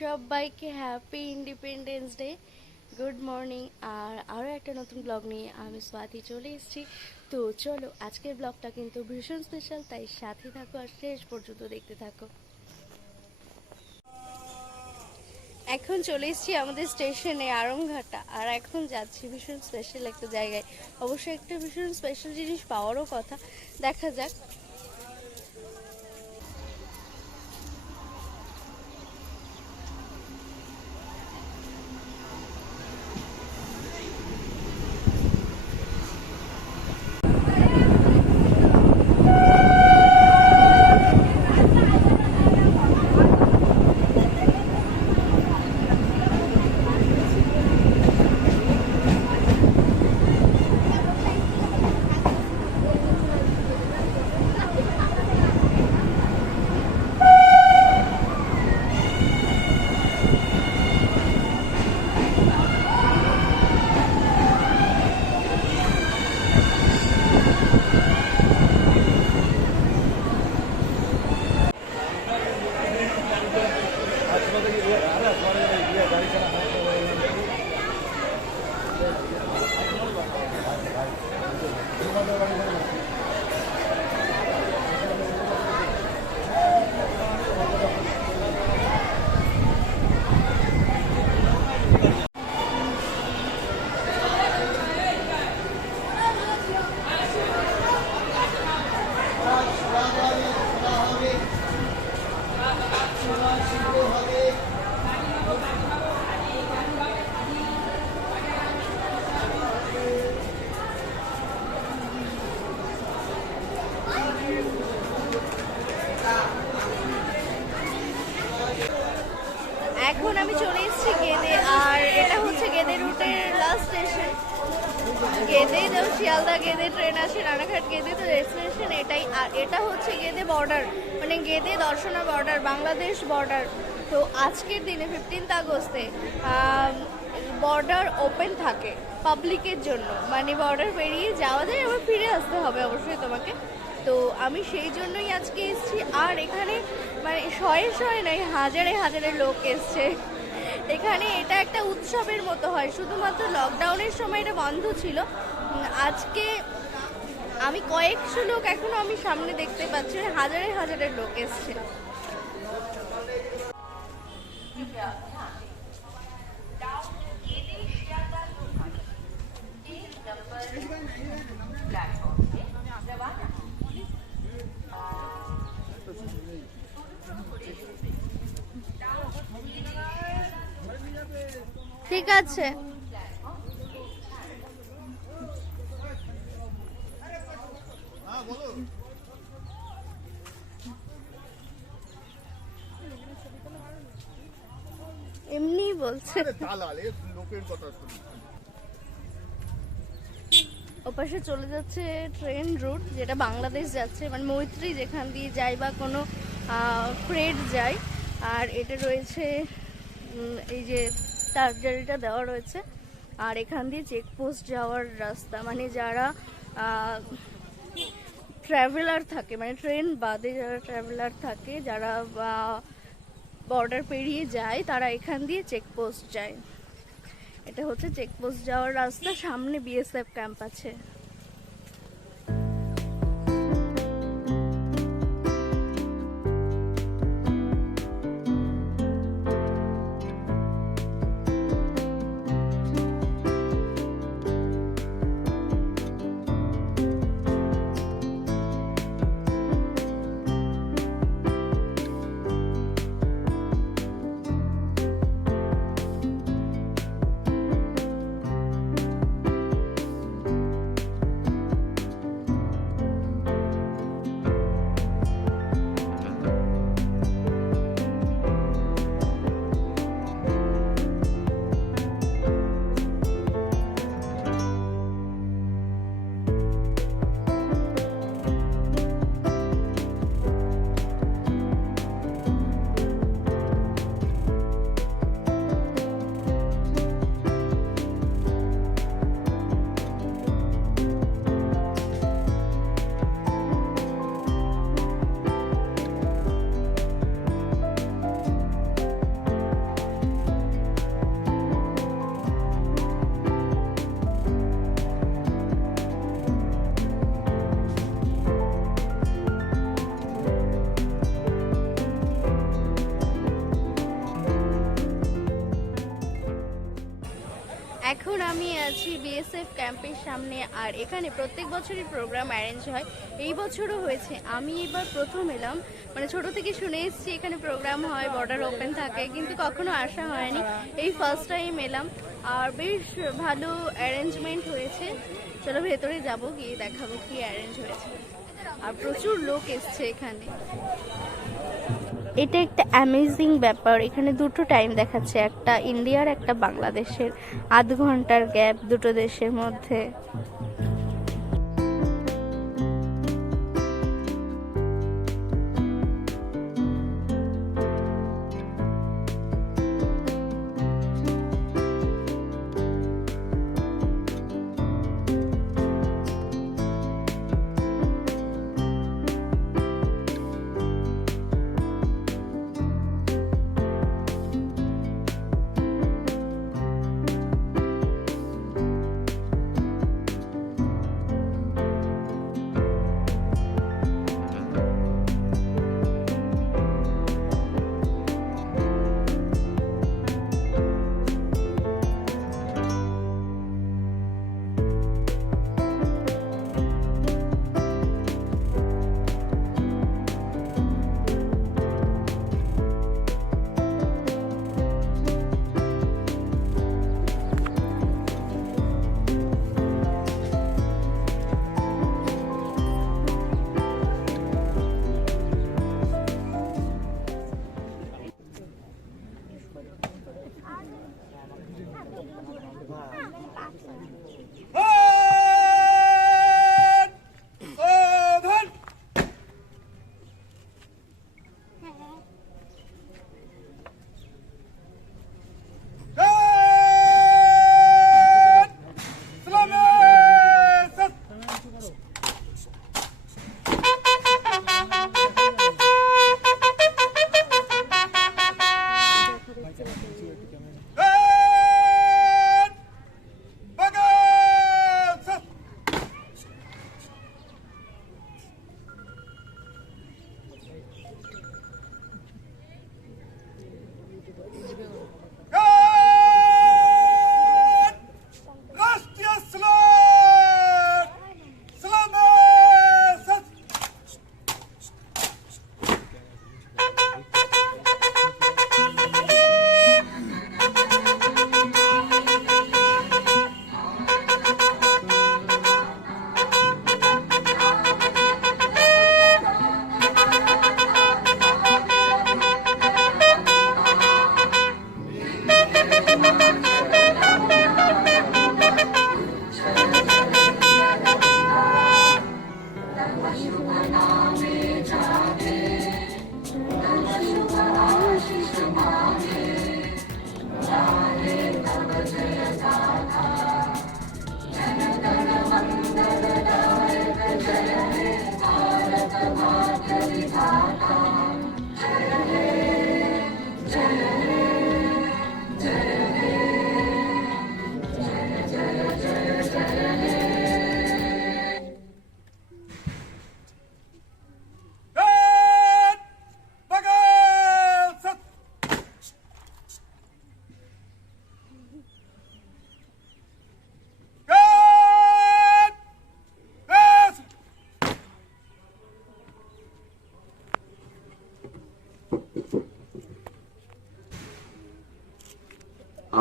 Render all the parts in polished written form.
সবাইকে happy independence day. Good morning. আর আরও একটা নতুন ব্লগ নিয়ে আমি স্বাতি চলে এসেছি। তো চলো, আজকের ব্লগটা কিন্তু ভীষণ স্পেশাল, তাই সাথে থাকো আর শেষ পর্যন্ত দেখতে থাকো। এখন চলে এসেছি আমাদের স্টেশনে আড়ংঘাটা, আর এখন যাচ্ছি ভীষণ স্পেশাল একটা জায়গায়। অবশ্যই একটা ভীষণ স্পেশাল জিনিস পাওয়ারও কথা, দেখা যাক। এখন আমি চলে এসেছি গেদে, আর এটা হচ্ছে গেদে রুটের লাস্ট স্টেশন। গেদে তো শিয়ালদা গেদে ট্রেন আসে, রানাঘাট গেদে তো ডেস্টিনেশন এটাই। আর এটা হচ্ছে গেদে বর্ডার, মানে গেদে দর্শনা বর্ডার, বাংলাদেশ বর্ডার। তো আজকের দিনে 15 আগস্টে বর্ডার ওপেন থাকে পাবলিকের জন্য, মানে বর্ডার পেরিয়ে যাওয়া যায়, আবার ফিরে আসতে হবে অবশ্যই তোমাকে। তো আমি সেই জন্যই আজকে এসেছি। আর এখানে মানে শয়ে শয়ে নয়, হাজারে হাজারে লোক এসছে এখানে। এটা একটা উৎসবের মতো হয়, শুধুমাত্র লকডাউনের সময় এটা বন্ধ ছিল। আজকে আমি কয়েকশো লোক এখনো আমি সামনে দেখতে পাচ্ছি, হাজারে হাজারে লোক এসছে। ঠিক আছে, এমনি বলছে। ওপাশে চলে যাচ্ছে ট্রেন রুট, যেটা বাংলাদেশ যাচ্ছে, মানে মৈত্রী যেখান দিয়ে যায় বা কোনো ফ্রেড যায়। আর এটা রয়েছে এই যে চার্জারিটা দেওয়া রয়েছে। আর এখান দিয়ে চেকপোস্ট যাওয়ার রাস্তা, মানে যারা ট্রাভেলার থাকে, মানে ট্রেন বাদে যারা ট্রাভেলার থাকে, যারা বর্ডার পেরিয়ে যায়, তারা এখান দিয়ে চেকপোস্ট যায়। এটা হচ্ছে চেকপোস্ট যাওয়ার রাস্তা, সামনে বিএসএফ ক্যাম্প আছে। এখন আমি আছি বিএসএফ ক্যাম্পের সামনে, আর এখানে প্রত্যেক বছরই প্রোগ্রাম অ্যারেঞ্জ হয়। এই বছরও হয়েছে। আমি এবার প্রথম এলাম, মানে ছোট থেকে শুনে এসেছি এখানে প্রোগ্রাম হয়, বর্ডার ওপেন থাকে, কিন্তু কখনো আসা হয়নি। এই ফার্স্ট টাইম এলাম, আর বেশ ভালো অ্যারেঞ্জমেন্ট হয়েছে। চলো ভেতরে যাব, গিয়ে দেখাবো কি অ্যারেঞ্জ হয়েছে। আর প্রচুর লোক এসছে এখানে। এটা একটা অ্যামেজিং ব্যাপার। এখানে দুটো টাইম দেখাচ্ছে, একটা ইন্ডিয়ার একটা বাংলাদেশের। আধ ঘন্টার গ্যাপ দুটো দেশের মধ্যে।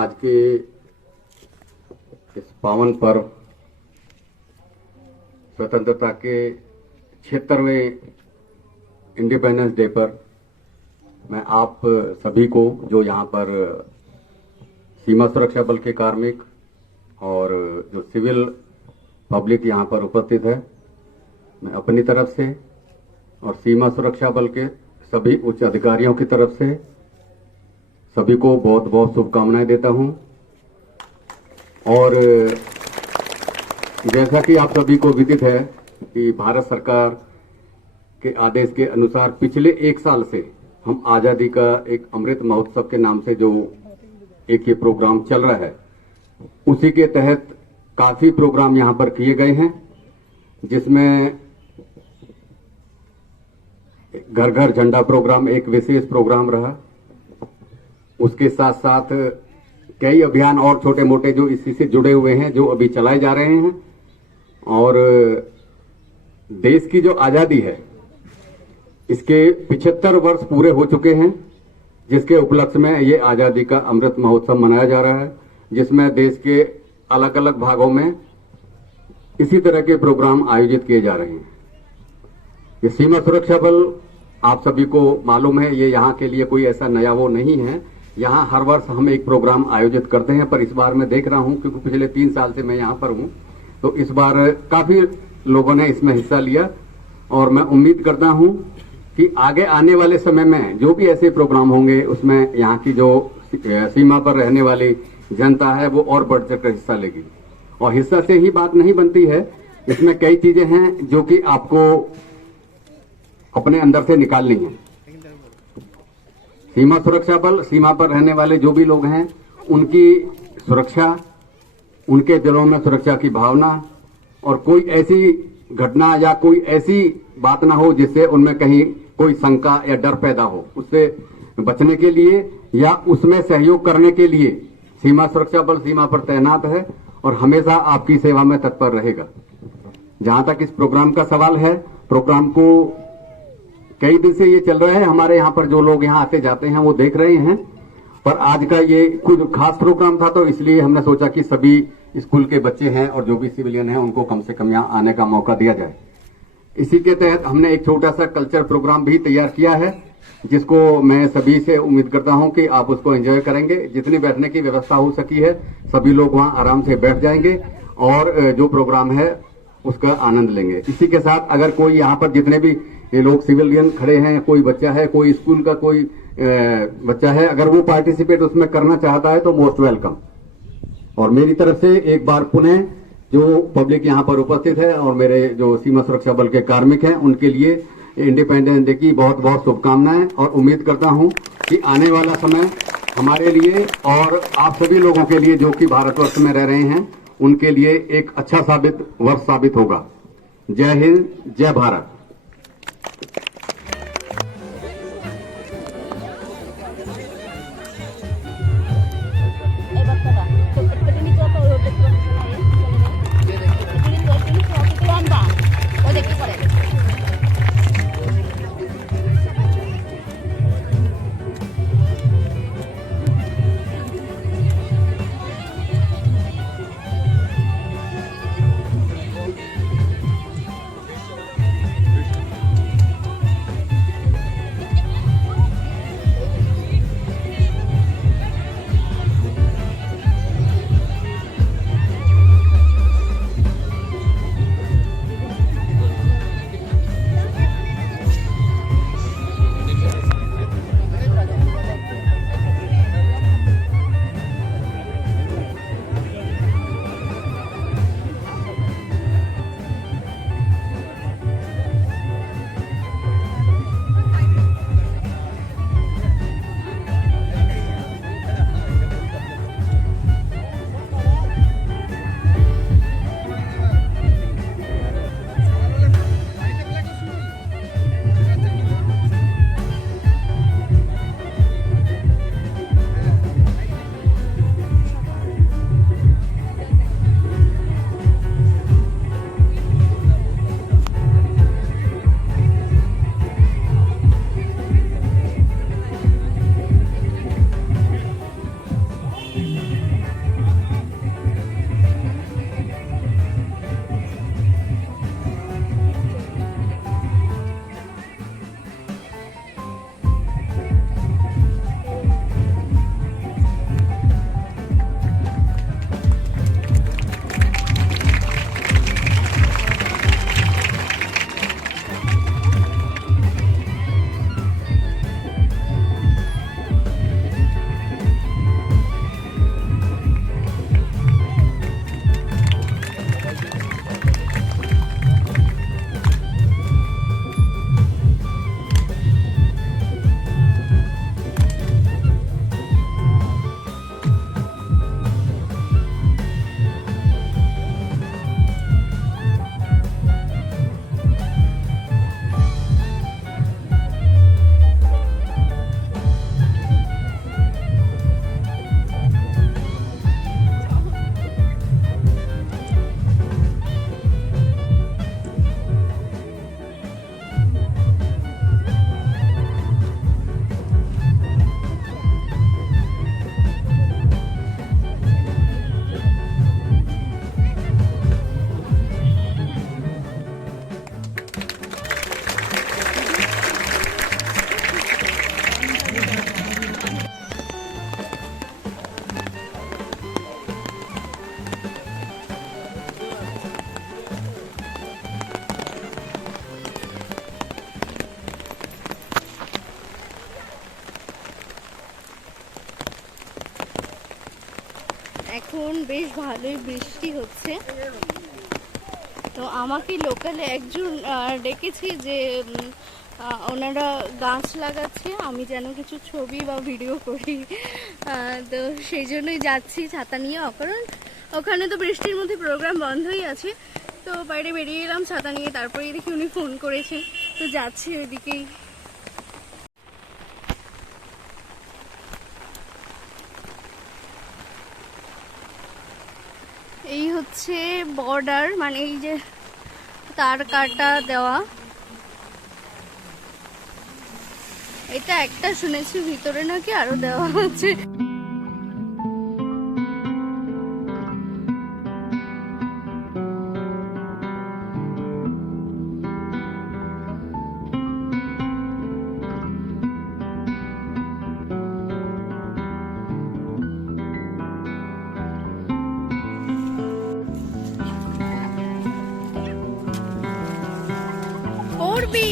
आज के इस पावन पर्व स्वतंत्रता के 76वें इंडिपेंडेंस डे पर मैं आप सभी को, जो यहाँ पर सीमा सुरक्षा बल के कार्मिक और जो सिविल पब्लिक यहाँ पर उपस्थित है, मैं अपनी तरफ से और सीमा सुरक्षा बल के सभी उच्च अधिकारियों की तरफ से सभी को बहुत बहुत शुभकामनाएं देता हूं। और जैसा कि आप सभी को विदित है कि भारत सरकार के आदेश के अनुसार पिछले 1 साल से हम आजादी का एक अमृत महोत्सव के नाम से जो एक ये प्रोग्राम चल रहा है, उसी के तहत काफी प्रोग्राम यहां पर किए गए हैं, जिसमें घर घर झंडा प्रोग्राम एक विशेष प्रोग्राम रहा। उसके साथ साथ कई अभियान और छोटे मोटे जो इसी से जुड़े हुए हैं जो अभी चलाए जा रहे हैं। और देश की जो आजादी है इसके 75 वर्ष पूरे हो चुके हैं, जिसके उपलक्ष्य में ये आजादी का अमृत महोत्सव मनाया जा रहा है, जिसमें देश के अलग अलग भागों में इसी तरह के प्रोग्राम आयोजित किए जा रहे हैं। ये सीमा सुरक्षा बल आप सभी को मालूम है, ये यहाँ के लिए कोई ऐसा नया वो नहीं है। यहाँ हर वर्ष हम एक प्रोग्राम आयोजित करते हैं, पर इस बार मैं देख रहा हूँ क्योंकि पिछले 3 साल से मैं यहाँ पर हूँ, तो इस बार काफी लोगों ने इसमें हिस्सा लिया। और मैं उम्मीद करता हूँ कि आगे आने वाले समय में जो भी ऐसे प्रोग्राम होंगे उसमें यहाँ की जो सीमा पर रहने वाली जनता है वो और बढ़ चढ़कर हिस्सा लेगी। और हिस्सा से ही बात नहीं बनती है, इसमें कई चीजें हैं जो कि आपको अपने अंदर से निकालनी है। सीमा सुरक्षा बल, सीमा पर रहने वाले जो भी लोग हैं उनकी सुरक्षा, उनके दिलों में सुरक्षा की भावना, और कोई ऐसी घटना या कोई ऐसी बात ना हो जिससे उनमें कहीं कोई शंका या डर पैदा हो, उससे बचने के लिए या उसमें सहयोग करने के लिए सीमा सुरक्षा बल सीमा पर तैनात है और हमेशा आपकी सेवा में तत्पर रहेगा। जहां तक इस प्रोग्राम का सवाल है, प्रोग्राम को कई दिन से ये चल रहा है, हमारे यहाँ पर जो लोग यहाँ आते जाते हैं वो देख रहे हैं, पर आज का ये कुछ खास प्रोग्राम था, तो इसलिए हमने सोचा कि सभी स्कूल के बच्चे हैं और जो भी सिविलियन हैं उनको कम से कम यहाँ आने का मौका दिया जाए। इसी के तहत हमने एक छोटा सा कल्चर प्रोग्राम भी तैयार किया है, जिसको मैं सभी से उम्मीद करता हूं कि आप उसको एंजॉय करेंगे। जितनी बैठने की व्यवस्था हो सकी है सभी लोग वहां आराम से बैठ जाएंगे और जो प्रोग्राम है उसका आनंद लेंगे। इसी के साथ अगर कोई यहाँ पर जितने भी ये लोग सिविलियन खड़े हैं, कोई बच्चा है, कोई स्कूल का कोई बच्चा है, अगर वो पार्टिसिपेट उसमें करना चाहता है तो मोस्ट वेलकम। और मेरी तरफ से एक बार पुनः जो पब्लिक यहाँ पर उपस्थित है और मेरे जो सीमा सुरक्षा बल के कार्मिक हैं उनके लिए इंडिपेंडेंस डे की बहुत बहुत शुभकामनाएं, और उम्मीद करता हूं कि आने वाला समय हमारे लिए और आप सभी लोगों के लिए जो कि भारतवर्ष में रह रहे हैं उनके लिए एक अच्छा वर्ष साबित होगा। जय हिंद, जय भारत। ভালোই বৃষ্টি হচ্ছে। তো আমাকে লোকালে একজন ডেকেছি যে ওনারা গাছ লাগাচ্ছে, আমি যেন কিছু ছবি বা ভিডিও করি। তো সেই জন্যই যাচ্ছি ছাতা নিয়ে। কারণ ওখানে তো বৃষ্টির মধ্যে প্রোগ্রাম বন্ধই আছে। তো বাইরে বেরিয়ে এলাম ছাতা নিয়ে, তারপরেই দেখি উনি ফোন করেছেন, তো যাচ্ছি ওইদিকেই। এই হচ্ছে বর্ডার, মানে এই যে তার কাটা দেওয়া। এটা একটা শুনেছি, ভিতরে নাকি আরো দেওয়া আছে। করবি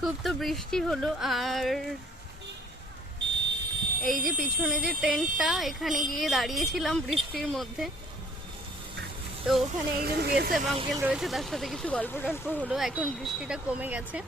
খুব তো বৃষ্টি হলো। আর এই যে পিছনে যে টেন্টটা, এখানে গিয়ে দাঁড়িয়েছিলাম বৃষ্টির মধ্যে। তো ওখানে একজন বিএসএফ আঙ্কেল রয়েছে, তার সাথে কিছু গল্প টল্প হলো। এখন বৃষ্টিটা কমে গেছে।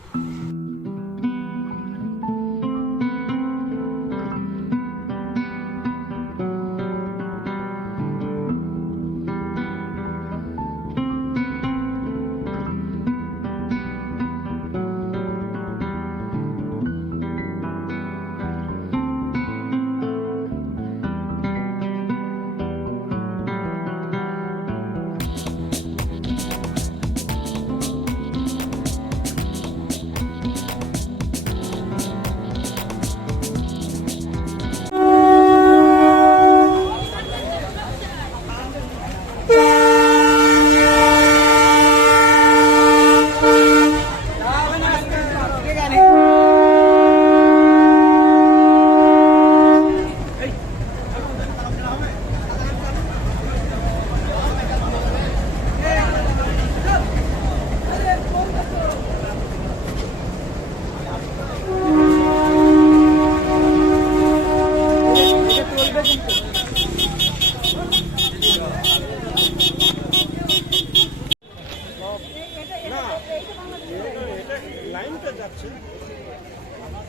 লাইনটা যাচ্ছে,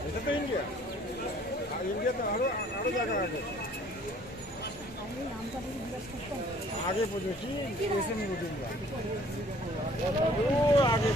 এটা তো ইন্ডিয়া। ইন্ডিয়াতে আরো আরো জায়গা আগে আগে বুঝেছি, এসএম বুঝিনি আগে।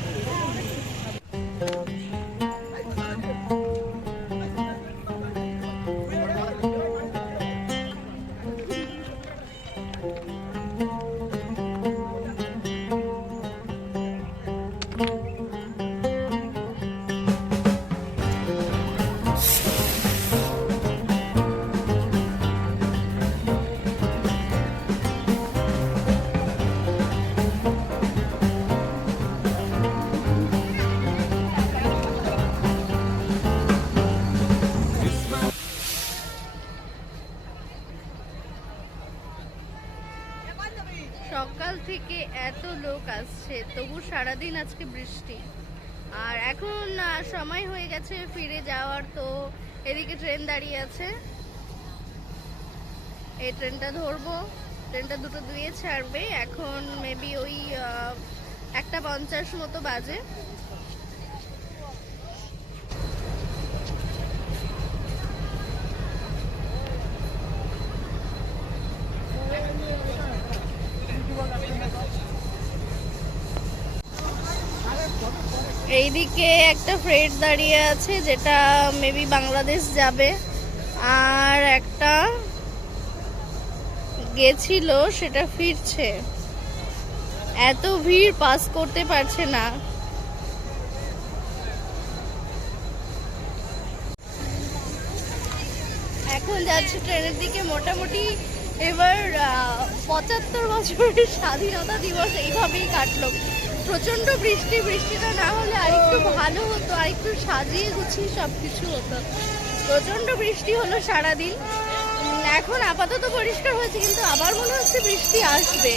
সকাল থেকে এত লোক আসছে, তবু সারাদিন আজকে বৃষ্টি। আর এখন সময় হয়ে গেছে ফিরে যাওয়ার। তো এদিকে ট্রেন দাঁড়িয়ে আছে, এই ট্রেনটা ধরবো। ট্রেনটা 2:02 ছাড়বে। এখন মেবি ওই 1:50 মতো বাজে। এইদিকে একটা ফ্রেট দাঁড়িয়ে আছে, যেটা মেবি বাংলাদেশ যাবে। আর একটা গেছিল, সেটা ফিরছে। এত ভিড়, পাস করতে পারছে না। এখন যাচ্ছে ট্রেনের দিকে। মোটামুটি এবার 75 বছরের স্বাধীনতা দিবস এইভাবেই কাটলো। প্রচন্ড বৃষ্টিটা না হলে আরেকটু ভালো হতো, আরেকটু সাজিয়ে গুছিয়ে সবকিছু হতো। প্রচন্ড বৃষ্টি হলো সারাদিন। এখন আপাতত পরিষ্কার হয়েছে, কিন্তু আবার মনে হচ্ছে বৃষ্টি আসবে।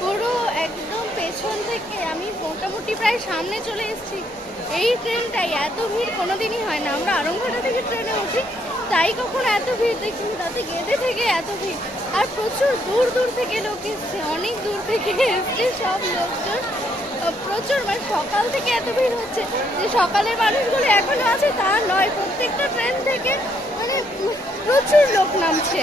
পুরো একদম পেছন থেকে আমি মোটামুটি প্রায় সামনে চলে এসেছি। এই ট্রেনটাই এত ভিড় কোনোদিনই হয় না। আমরা আরংঘাটা থেকে ট্রেনে উঠি, তাই কখনো এত ভিড় দেখিনি, তাতে গেদে থেকে এত ভিড়। আর প্রচুর দূর দূর থেকে লোক এসছে, অনেক দূর থেকে এসছে সব লোকজন। প্রচুর, মানে সকাল থেকে এত ভিড় হচ্ছে যে সকালের মানুষগুলো এখনো আছে তা নয়, প্রত্যেকটা ট্রেন থেকে মানে প্রচুর লোক নামছে।